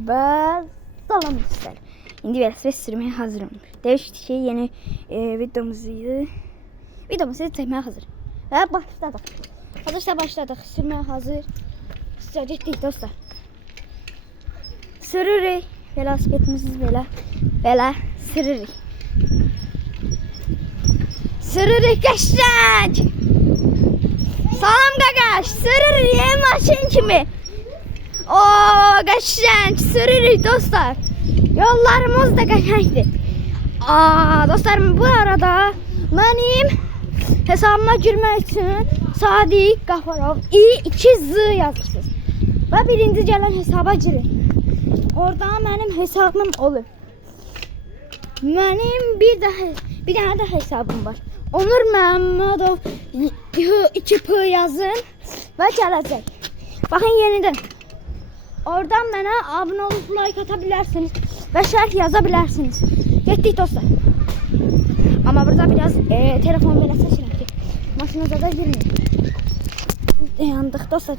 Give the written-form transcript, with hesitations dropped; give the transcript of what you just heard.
Və salam dostlar. İndi VLSP sürməyə hazırım. Dəyişik şey yeni videomuzu çəkməyə hazır. Və başladıq. Hazırsa başladıq. Sürməyə hazır. Sizə getdik dostlar. Sürürük. Velosipedimizi belə sürürük. Sürürük qəşəng. Salam qaqaş. Sürürük maşın kimi. O qəşəng sürürük dostlar. Yollarımız da qəşəngdir. Dostlarım, bu arada mənim hesabıma girmək üçün Sadiq Qafarov i2z yazırsınız. Və birinci gələn hesaba girin. Orada mənim hesabım olur. Mənim bir dənə də hesabım var. Onur Məmmədov 2p yazın və gələcək. Baxın yenidən. Oradan mənə abunə olub like ata bilərsiniz və şərh yaza bilərsiniz. Getdik dostlar. Amma burada biraz telefon belə seçirəm ki, maşınıza da girməyin. Yandıq dostlar.